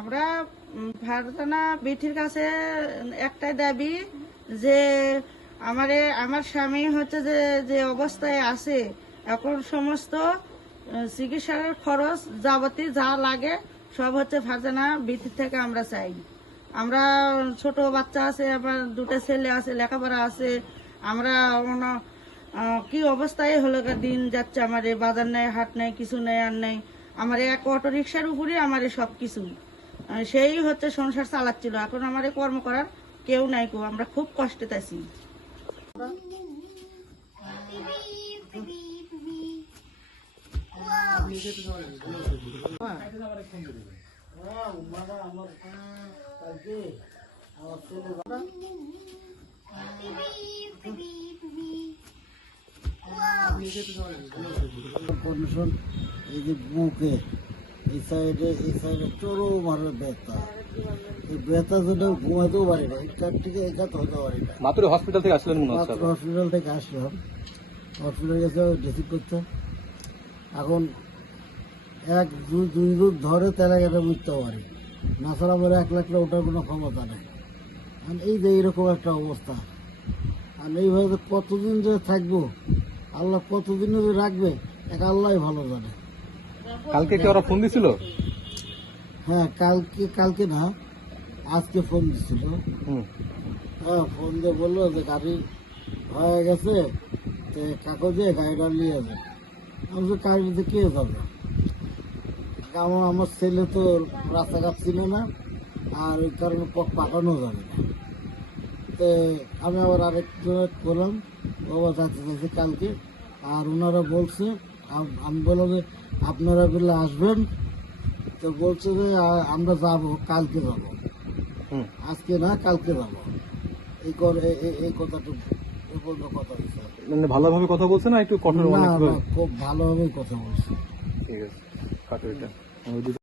আমরা ফারজানা বিঠির কাছে একটাই দাবি যে আমারে, আমার স্বামী হচ্ছে যে যে অবস্থায় আছে, এখন সমস্ত চিকিৎসার খরচ যাবতীয় যা লাগে সব হচ্ছে ফারজানা বিঠির থেকে আমরা চাই। আমরা ছোট বাচ্চা আছে আমার দুটো ছেলে আছে, লেখাপড়া আছে, আমরা কি অবস্থায় হলো দিন যাচ্ছে আমার, বাজার নেই, হাট নেই, কিছু নেই, আর নেই। আমার এক অটো রিক্সার উপরে আমার সব কিছু সেই হচ্ছে সংসার চালাচ্ছিল। এখন আমার কর্ম করার কেউ নাই কো, আমরা খুব কষ্টে আছি। এই যে বুকে। এই সাইডে এই সাইডে চরম ব্যথা। এই ব্যথা জন্য ঘুমাতেও পারি না থেকে একাত হতে পারি না। মাতুরে হসপিটাল থেকে আসলেন মনে হচ্ছে মাত্র হসপিটাল থেকে আসলাম। হসপিটাল গেছে ড্রেসিং করতে। এখন এক দুই দুই রূপ ধরে তেলা গেলে বুঝতে পারি। না ছাড়া আমার এক লাখ টাকা ওঠার কোনো ক্ষমতা নেই। আর এই যে এইরকম একটা অবস্থা। আর এইভাবে কতদিন যে থাকব আল্লাহ কতদিন যে রাখবে এক আল্লাহ ভালো জানে। কালকে কি ওরা ফোন দিছিল? হ্যাঁ কালকে কালকে না আজকে ফোন দিছিল। হ্যাঁ ফোন দিয়ে বলল যে গাড়ি হয়ে গেছে তো কাকু কাগজে গাড়িটা নিয়ে যাবে। আমি তো গাড়িতে কে যাবে? আমার আমার ছেলে তো রাস্তাঘাট ছিল না আর ওই কারণে পথ পাকানো যাবে না। তো আমি আবার আরেকজনের করলাম বাবা যাচ্ছে যাচ্ছে কালকে। আর ওনারা বলছে আম- বললাম যে আপনারা বলে আসবেন। তো বলছে যে আমরা যাব কালকে যাব। আজকে না কালকে যাব। এই এই কথাটা কথা মানে ভালোভাবে কথা বলছে না একটু কঠোর খুব ভালোভাবেই কথা বলছে। ঠিক আছে কাটো এটা।